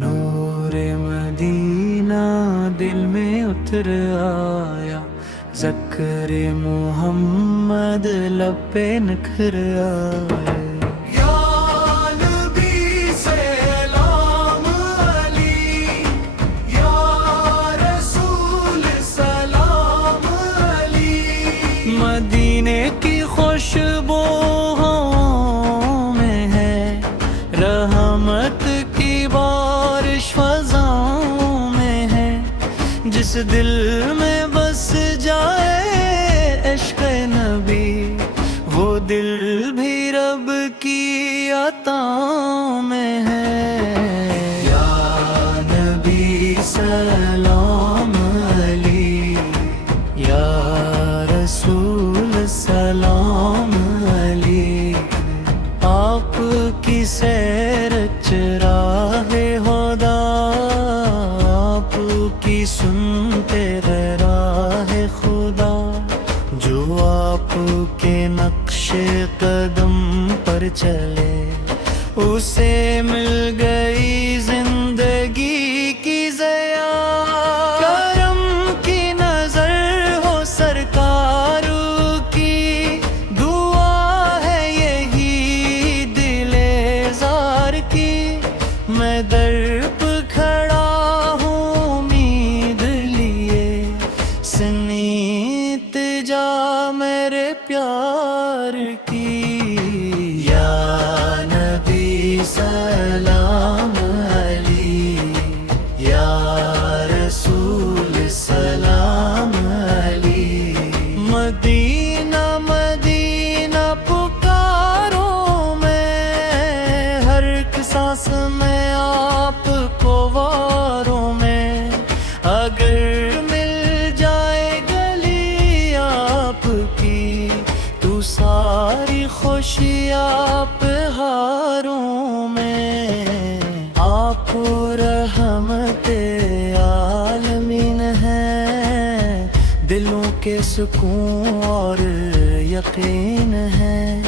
نور مدینہ دل میں اتر آیا، ذکر محمد لب پہ نکھر آیا۔ یا نبی سلام علی، یا رسول سلام علی۔ مدینے کی خوشبو میں ہے، رحمت کی بارش فضاؤں میں ہے، جس دل میں بس جائے عشق نبی، وہ دل بھی رب کی عطاؤں میں ہے۔ یا نبی سلام علی، یا رسول سلام علی۔ آپ کی سیر چراغ ہدا، آپ کی سنتے ہیں راہ خدا، جو آپ کے نقش قدم پر چلے، اسے مل گئی زندگی کی ضیا۔ کرم کی نظر ہو سرکار کی، دعا ہے یہی دل زار کی۔ میں در پہ کھڑا ہوں امید لیے، سنی التجا میرے پیار کی۔ یا نبی سلام علی، یا رسول سلام علی۔ مدینہ مدینہ پکاروں میں، ہر ایک سانس میں آپ کو واروں میں، اگر مل جائے گلی آپ کی، تو ساری خوشی آپ ہاروں میں۔ آپ رحمت عالمین ہیں، دلوں کے سکون اور یقین ہے۔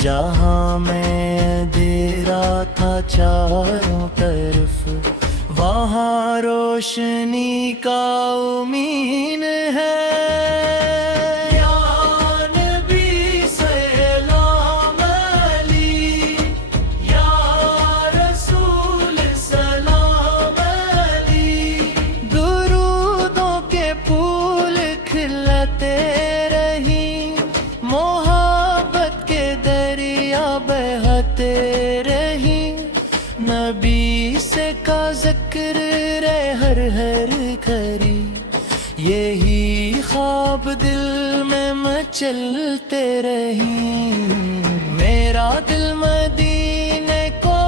جہاں میں اندھیرا تھا چاروں طرف، وہاں روشنی کا امین ہے۔ یا نبی سلام علی، یا رسول سلام علی۔ درودوں کے پھول کھلتے رہیں، محبت کے دریا بہتے رہیں، نبی سے کا ذکر رے ہر ہر کری، یہی خواب دل میں مچلتے رہیں۔ میرا دل مدینے کو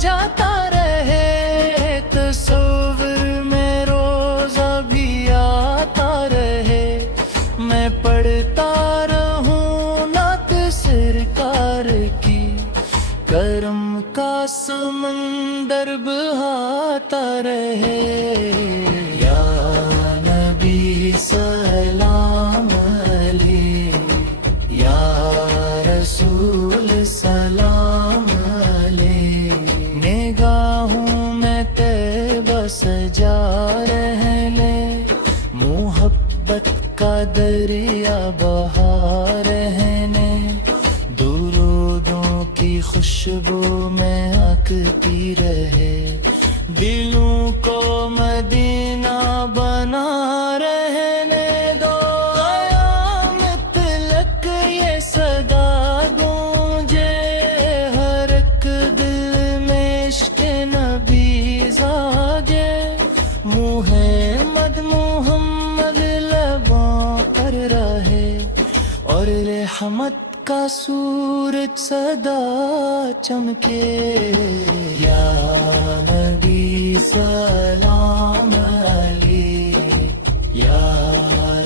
جاتا رہے، تصور میں روزہ بھی آتا رہے، میں پڑھتا رہوں نعت سرکار کی، کرم کا سمندر بہاتا رہے۔ یا نبی سلام علی، یا رسول سلام علی۔ نگاہوں میں طیبہ سجا رہنے، محبت کا دریا بہا رہنے، درودوں کی خوشبو میں آکتی رہے، دلوں کو مدینہ بنا رہنے دو۔ قیامت تلک یہ صدا گونجے، ہر ایک دل میں عشق نبی زاگے، محمد محمد لبوں پر رہے، اور رحمت کا سورج صدا چمکے۔ یا نبی سلام علی، یا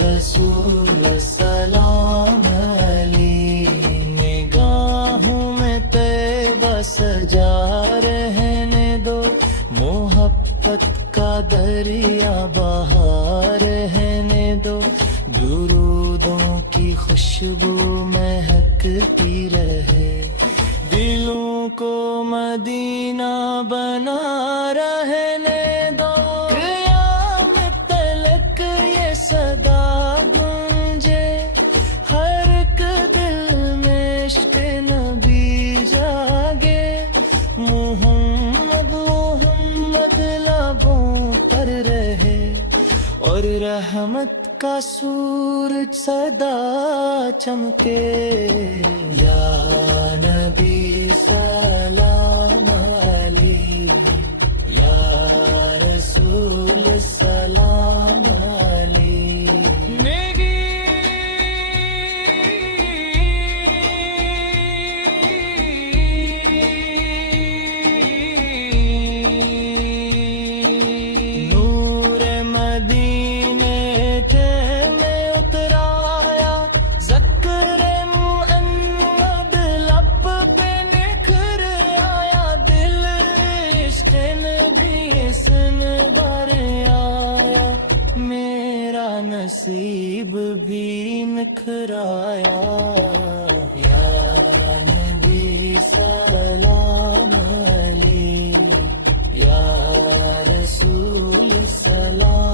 رسول سلام علی۔ نگاہوں میں طیبہ سجا رہنے دو، محبت کا دریا بہا رہنے دو، درودوں کی خوشبو مہکتی رہے، دلوں کو مدینہ بنا رہے۔ اور رحمت کا سورج سدا چمکے یا نبی سلام علیہ یا رسول سلام علیہ نور مدینے تھے میں اترایا ذکر محمد لب پہ نکھر آیا دل عشق نبی سن بھر آیا میرا نصیب بھی نکھرایا یا نبی سلام علیہ یا رسول سلام